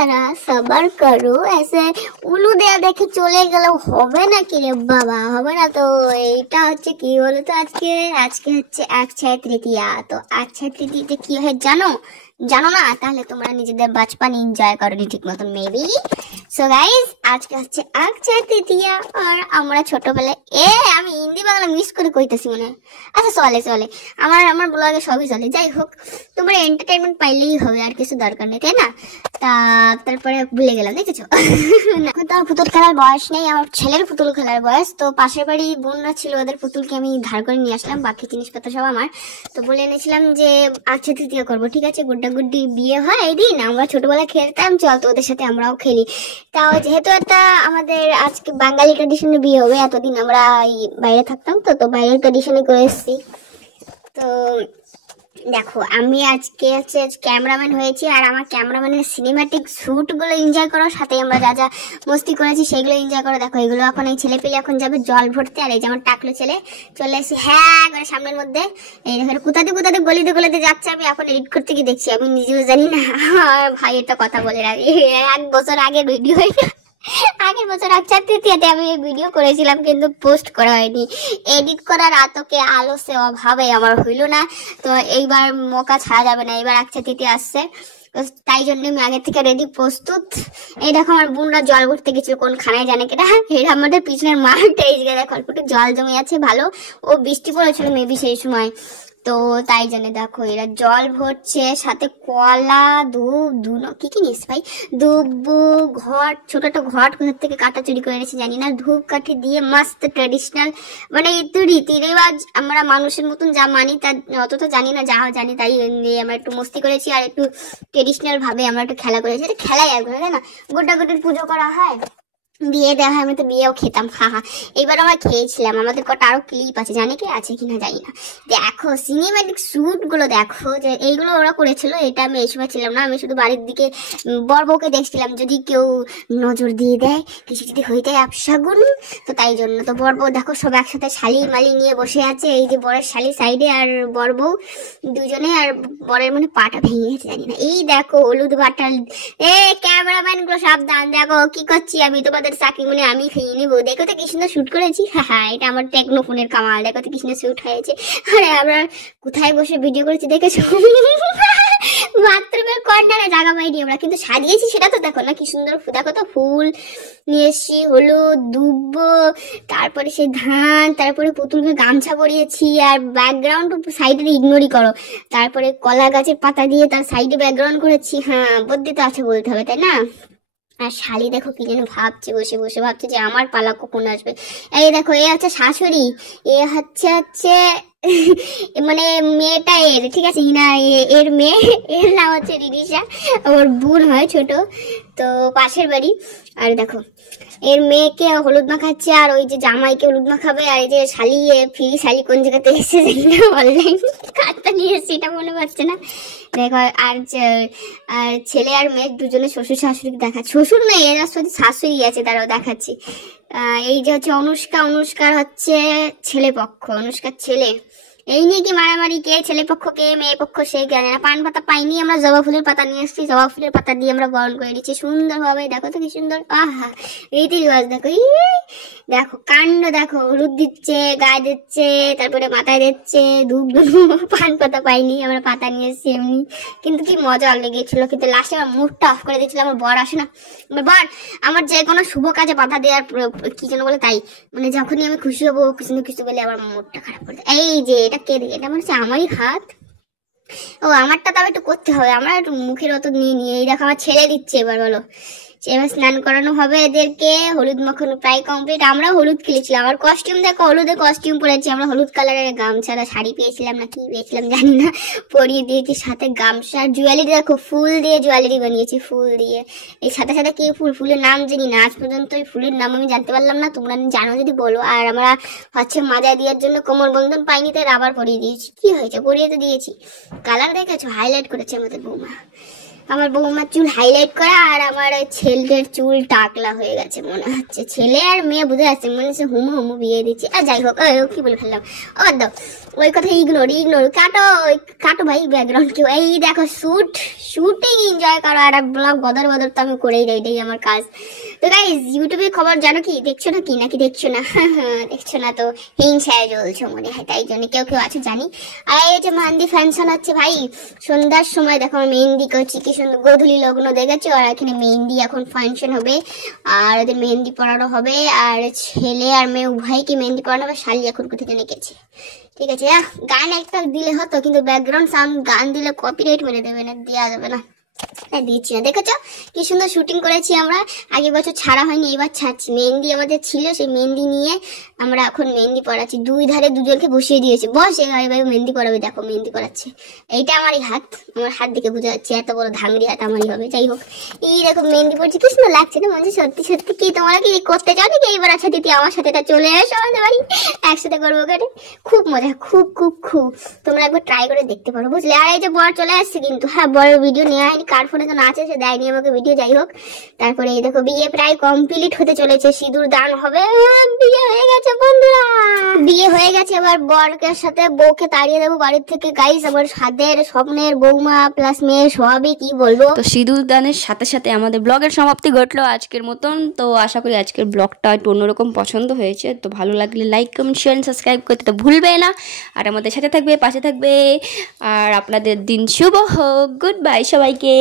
जरा सबर करो। ऐसे উলু দেয়া দেখে চলে গেলেও হবে না কি রে বাবা, হবে না তো। এইটা হচ্ছে কি বলতো, আজকে আজকে হচ্ছে অক্ষয় তৃতীয়া। তো অক্ষয় তৃতীয়াতে কি হয় জানো? জানো না? তাহলে তোমরা নিজেদের বাচপান এনজয় করনি ঠিক মতন মেবি। সো গাইস, আজকে হচ্ছে অক্ষয় তৃতীয়া। আর আমরা ছোটবেলায় আমি হিন্দি বাংলা মিস করে কইতেছি মনে হয়। আচ্ছা চলে চলে, আমার আমার ব্লগে সবই চলে। যাই হোক, তোমরা এন্টারটেনমেন্ট পাইলেই হবে, আর কিছু দরকার নেই, তাই না? তারপরে ভুলে গেলাম, দেখেছো? এখন তো আর পুতুল খেলার বয়স নেই, আমার ছেলের পুতুল খেলার বয়স। তো পাশের বাড়ি বোনরা ছিল, ওদের পুতুলকে আমি ধার করে নিয়ে আসলাম, বাকি জিনিসপত্র সব আমার। তো বলে এনেছিলাম যে অক্ষয় তৃতীয়া করবো, ঠিক আছে? গুড্ডা গুড্ডি বিয়ে হয় এই দিন, আমরা ছোটবেলায় খেলতাম, চল তো ওদের সাথে আমরাও খেলি। তাও যেহেতু একটা আমাদের আজকে বাঙালি ট্রেডিশনে বিয়ে হবে, এতদিন আমরা বাইরে থাকতাম, তো বাইরের ট্রেডিশনে করে এসেছি। তো দেখো, আমি আজকে হচ্ছে ক্যামেরাম্যান হয়েছি, আর আমার ক্যামেরাম্যানের সিনেম্যাটিক শুট গুলো এনজয় করো, সাথে আমরা যা যা মস্তি করেছি সেগুলো এনজয় করো। দেখো এগুলো এখন এই ছেলে পেলে এখন যাবে জল ভরতে, আর এই যে আমার টাকলো ছেলে চলে এসে হ্যাঁ করে সামনের মধ্যে। এই দেখো কোথাতে গলিতে গলিতে যাচ্ছে, আমি এখন এডিট করতে গিয়ে দেখছি, আমি নিজেও জানি না। ভাই একটা কথা বলে রাখি, 1 বছর আগের ভিডিও, আগের বছর অক্ষয় তৃতীয়াতে আমি ভিডিও করেছিলাম, কিন্তু পোস্ট করা হয়নি। এডিট করার আতকে আলসে অভাবে আমার হইল না। তো এইবার মৌকা ছাড়া যাবে না, এইবার অক্ষয় তৃতীয়া আসছে, তাই জন্য আমি আগে থেকে রেডি প্রস্তুত। এই দেখো আমার বোনরা জল ভরতে গেছিল, কোন খানায় জানে কেটা, এটা আমাদের পিছনের মাঠে। এই যে দেখো একটু জল জমে আছে ভালো, ও বৃষ্টি পড়েছিল মেবি সেই সময়, তো তাই জন্য দেখো এরা জল ভরছে, সাথে কলা ধূপ কি কি নিস ভাই, ধূপ ঘট, ছোট একটা ঘট কোথা থেকে কাটা চুরি করে এনেছে জানি না, ধূপ কাঠি দিয়ে মস্ত ট্রেডিশনাল, মানে একটু রীতি রেওয়াজ আমরা মানুষের মতন যা মানি তা অত তো জানি না, যা জানি তাই আমরা একটু মস্তি করেছি, আর একটু ট্রেডিশনাল ভাবে আমরা একটু খেলা করেছি। এটা খেলাই একবার, তাই না? গোটা গোটির পুজো করা হয়, বিয়ে দেওয়া হয়, আমি তো বিয়েও খেতাম, এইবার আমরা খেয়েছিলাম। আমাদের কটা আরো ক্লিপ আছে, জানি কি আছে কিনা জানি না। দেখো সিনেম্যাটিক শুট গুলো দেখো, যে এইগুলো ওরা করেছিল, এটা আমি এই সময় ছিলাম না, আমি শুধু বাড়ির দিকে বর বউকে দেখছিলাম, যদি কেউ নজর দিয়ে দেয়, কিছু যদি হয়ে যায় আপসাগুন, তো তাই জন্য। তো বর বউ দেখো সব একসাথে শালি মালি নিয়ে বসে আছে, এই যে বরের শালি সাইডে আর বর বউ দুজনে, আর বরের মানে পাটা ভেঙে গেছে জানি না। এই দেখো হলুদ বাটাল, ক্যামেরাম্যান গুলো সাবধান, দেখো কি করছি আমি, তোমাদের চাকরি মনে আমি খেয়ে নিবো। দেখো তো কি সুন্দর শুট করেছি, এটা আমার টেকনো ফোনের কামাল। দেখো তো কি সুন্দর শুট হয়েছে। আরে আমরা কোথায় বসে ভিডিও করেছি দেখেছো? বাথরুমের কর্নারে জায়গা পাইনি আমরা, কিন্তু সাজিয়েছি সেটা তো দেখো না কি সুন্দর। দেখো তো ফুল নিয়ে এসছি, হলুদ দুব্ব, তারপরে সেই ধান, তারপরে পুতুলকে গামছা পরিয়েছি, আর ব্যাকগ্রাউন্ড সাইডে ইগনোরই করো, তারপরে কলা গাছের পাতা দিয়ে তার সাইডে ব্যাকগ্রাউন্ড করেছি। বুদ্ধি তো আছে বলতে হবে, তাই না? আর শালি দেখো কি যেন ভাবছে, বসে বসে ভাবছে যে আমার পালা কখন আসবে। এই দেখো এ হচ্ছে শাশুড়ি, এ হচ্ছে মানে মেয়েটা এর, ঠিক আছে না, এর মেয়ে, এর নাম হচ্ছে রিনিশা, ওর বোন হয় ছোট, তো পাশের বাড়ি। আর দেখো এর মেয়েকে হলুদ মাখাচ্ছে, আর ওই যে জামাইকে হলুদ মাখাবে, আর এই যে শালি ফ্রি শালি কোন জায়গাতে এসে জানি না, অনলাইন কার্ডটা নিয়ে এসেছি, এটা মনে পাচ্ছে না। দেখো আর ছেলে আর মেয়ে দুজনে শ্বশুর শাশুড়িকে দেখাচ্ছে, শ্বশুর নেই এরা শুধু শাশুড়ি আছে, তারাও দেখাচ্ছি। এই যে হচ্ছে অনুষ্কার হচ্ছে ছেলে পক্ষ, অনুষ্কার ছেলে। এই নিয়ে কি মারামারি, কে ছেলে পক্ষ কে মেয়ে পক্ষ সে জানে না। পান পাতা পাইনি, আমরা জবা ফুলের পাতা নিয়ে এসেছি, জবা ফুলের পাতা দিয়ে আমরা বরণ করে দিচ্ছি সুন্দর ভাবে। দেখো তো কি সুন্দর, রীতি রিওয়াজ দেখো। দেখো কাণ্ড দেখো, হলুদ দিচ্ছে, গায়ে দিচ্ছে, তারপরে মাথায় দিচ্ছে, ধূপ পান পাতা পাইনি, আমরা পাতা নিয়ে এসেছি এমনি, কিন্তু কি মজা লেগেছিল। কিন্তু লাস্টে আমার মুডটা অফ করে দিয়েছিল। আমার বর আসে না, আমার বর আমার যে কোনো শুভ কাজে বাধা দেওয়ার কি যেন বলে, তাই মানে যখনই আমি খুশি হবো কিছু না কিছু বলে আমার মুডটা খারাপ করে দেয়। এই যে এটা কে দিকে, এটা মনে হচ্ছে আমারই হাত। আমারটা তাও একটু করতে হবে, আমরা একটু মুখের অত নিয়ে এই দেখো আমার ছেলে দিচ্ছে। এবার বলো, এবার স্নান করানো হবে এদেরকে, হলুদ মাখানো প্রায় কমপ্লিট। আমরা হলুদ খেলেছিলাম, আমার কস্টিউম দেখো, হলুদের কস্টিউম পরেছি আমরা, হলুদ কালারের গামছা শাড়ি পেয়েছিলাম না কি পেয়েছিলাম জানি না, পরিয়ে দিয়েছি, সাথে গামছা। আর জুয়েলারি দেখো, ফুল দিয়ে জুয়েলারি বানিয়েছি, ফুল দিয়ে। এই সাথে সাথে কি ফুলের নাম জানি না আজ পর্যন্ত, এই ফুলের নাম আমি জানতে পারলাম না, তোমরা জানো যদি বলো। আর আমরা হচ্ছে মাজা দেওয়ার জন্য কোমর বন্ধন পাইনি, তাই রাবার পরিয়ে দিয়েছি। কি হয়েছে, পরিয়ে তো দিয়েছি। কালার দেখেছো, হাইলাইট করেছে আমাদের বৌমা। আমার বৌমার চুল হাইলাইট করা, আর আমার ছেলের চুল টাকলা হয়ে গেছে মনে হচ্ছে। ছেলে আর মেয়ে বুঝে যাচ্ছে, মনে হচ্ছে হুমু হুমু বিয়ে দিচ্ছে। আর যাই হোক, কি বলে ফেললাম, আবার দাও ওই কথা, ইগনোর কাটো ভাই ব্যাকগ্রাউন্ড কেউ। এই দেখো শুটিং এনজয় করো, আর ব্লগ বদর তো আমি করেই দেয়, এটাই আমার কাজ। তো গাইজ, ইউটিউবে খবর জানো কি, দেখছো না কি নাকি দেখছো না? দেখছো না তো হিংসায় জ্বলছো মনে হয়, তাই জন্য কেউ আছে জানি। আর এই যে মেহেন্দি ফাংশন হচ্ছে ভাই সন্ধ্যার সময়, দেখো মেহেন্দি করছি কি সুন্দর, গোধূলি লগ্ন দেখেছো, আর এখানে মেহেন্দি এখন ফাংশন হবে, আর ওদের মেহেন্দি পড়ানো হবে, আর ছেলে আর মেয়ে উভয়কে মেহেন্দি পড়ানো হবে। শালি এখন কোথা থেকে গেছে, ঠিক আছে। গান একটা দিলে হতো, কিন্তু ব্যাকগ্রাউন্ড সাউন্ড গান দিলে কপিরাইট মেরে দেবে না, দেওয়া যাবে না, দিচ্ছি না। দেখেছো কি সুন্দর শুটিং করেছি আমরা, আগের বছর ছাড়া হয়নি, এবার ছাড়ছি। মেহেন্দি আমাদের ছিল, সেই মেহেন্দি নিয়ে আমরা এখন মেহেন্দি পড়াচ্ছি। দুই ধারে দুজনকে বসিয়ে দিয়েছে, বস এভাবে মেহেন্দি পড়াবে, দেখো মেহেন্দি পড়াচ্ছে। এইটা আমারই হাত, আমার হাত দেখে বোঝা যাচ্ছে এত বড় ধাংরি হাত আমারই হবে। যাই হোক, এই দেখো মেহেন্দি পড়ছি, কি সুন্দর লাগছে না? মনে সত্যি সত্যি কি তোমরা কি করতে চাও নাকি এইবার? আচ্ছা দিদি আমার সাথে চলে এসো আমাদের বাড়ি, একসাথে করবো ওখানে, খুব মজা, খুব তোমরা একবার ট্রাই করে দেখতে পারো, বুঝলে। আর এই যে বর চলে আসছে কিন্তু, হ্যাঁ বড় ভিডিও নেওয়া হয়নি, কার ফোনে তো আছে, সে দেয়নি আমাকে ভিডিও। যাই হোক, তারপরে এই দেখো বিয়ে প্রায় কমপ্লিট হতে চলেছে, সিঁদুর দান হবে, বিয়ে হয়ে গেছে বন্ধুরা, বিয়ে হয়ে গেছে। এবার বরকে সাথে বউকে তাড়িয়ে দেবো বাড়ির থেকে। গাইস, আমার সাদের স্বপ্নের বৌমা প্লাস মেয়ে সবই, কি বলবো। তো সিঁদুর দানের সাথে সাথে আমাদের ব্লগের সমাপ্তি ঘটলো আজকের মতন। তো আশা করি আজকের ব্লগটা একটু অন্যরকম পছন্দ হয়েছে। তো ভালো লাগলে লাইক কমেন্ট শেয়ার সাবস্ক্রাইব করতে তো ভুলবে না, আর আমাদের সাথে থাকবে, পাশে থাকবে। আর আপনাদের দিন শুভ হোক। গুড বাই সবাইকে।